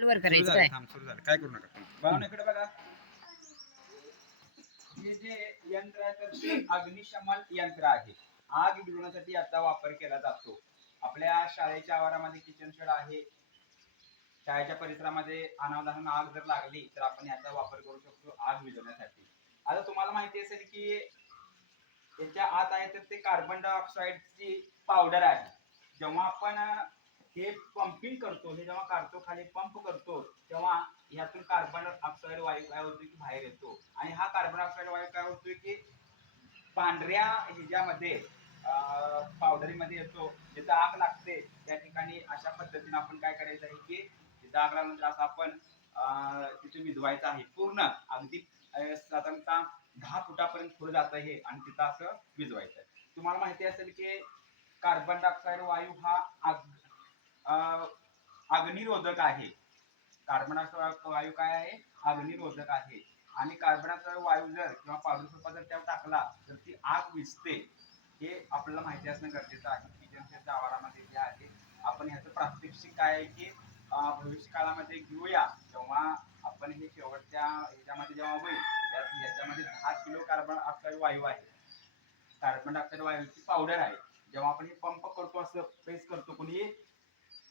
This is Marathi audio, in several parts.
अलवर सुरू करायचं झालं काय? थांब सुरू झालं. काय करू नका बाळांनो इकडे बघा. हे जे यंत्र आहे तर ते अग्निशमन यंत्र आहे आग विझवण्यासाठी याचा वापर केला जातो. आपल्या शाळेच्या आवारामध्ये किचन शेड आहे. शाळेच्या परिसरामध्ये अनावधान आग जर लागली तर आपण याचा वापर करू शकतो आग विझवण्यासाठी. आता तुम्हाला माहिती असेल की याच्या आत आहे तर ते कार्बन डायऑक्साईडची पावडर आहे. जेव्हा आपण हे पंपिंग करतो हे जेव्हा काढतो खाली पंप करतो तेव्हा यातून कार्बन ऑक्साईड वायू काय होतो की बाहेर येतो. आणि हा कार्बन ऑक्साईड वायू काय होतोय की पांढऱ्या ह्याच्यामध्ये पावडरीमध्ये येतो. जिथं आग लागते त्या ठिकाणी अशा पद्धतीने आपण काय करायचं आहे की तिथं आग लागल्यानंतर असं आपण अं, तिथे आहे. पूर्ण अगदी साधारणतः दहा फुटापर्यंत पुढे जातं हे आणि तिथं असं विजवायचं आहे. तुम्हाला माहिती असेल की कार्बन डायऑक्साईड वायू हा आग अग्निरोधक आहे. कार्बन वायू काय आहे? अग्निरोधक आहे. आणि कार्बन वायू जर किंवा पावडर जर त्यावर टाकला तर ती आग विसते. हे आपल्याला माहिती असणं गरजेचं आहे. किचन आवारामध्ये जे आहे आपण ह्याचं प्रात्यक्षिक काय आहे की भविष्यकाळामध्ये भविष्य काळामध्ये घेऊया. जेव्हा आपण हे शेवटच्या ह्याच्यामध्ये जेव्हा होईल याच्यामध्ये दहा किलो कार्बन डायऑक्साईड वायू आहे. कार्बन डायऑक्साईड वायूची पावडर आहे. जेव्हा आपण हे पंप करतो असं प्रेस करतो कोणी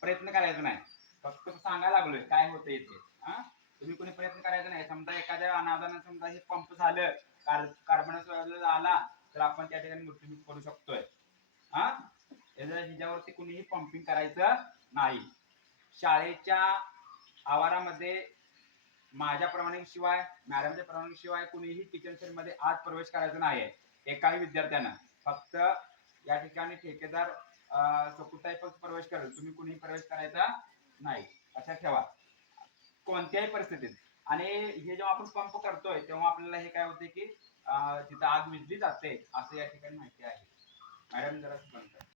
प्रयत्न करायचा नाही. फक्त सांगायला लागलोय काय होतंय इथे हा? तुम्ही कोणी प्रयत्न करायचा नाही. समजा एखाद्या अनादानं समजा हे पंप झालं कार्बन आला तर आपण त्या ठिकाणी मृत्यू करू शकतोय. हा? याच्या- ह्याच्यावरती कुणीही पंपिंग करायचं नाही. शाळेच्या आवारामध्ये माझ्या परवानगीशिवाय मॅडमच्या परवानगीशिवाय कुणीही किचन सेल मध्ये आज प्रवेश करायचा नाही एकाही विद्यार्थ्यांना. फक्त या ठिकाणी ठेकेदार सकुताई फक्त प्रवेश करेल. तुम्ही कुणीही प्रवेश करायचा नाही. लक्षात ठेवा. कोणत्याही परिस्थितीत. आणि हे जेव्हा आपण पंप करतोय तेव्हा आपल्याला हे काय होते की तिथं आग विजली जाते असं या ठिकाणी माहिती आहे. मॅडम जरा बंद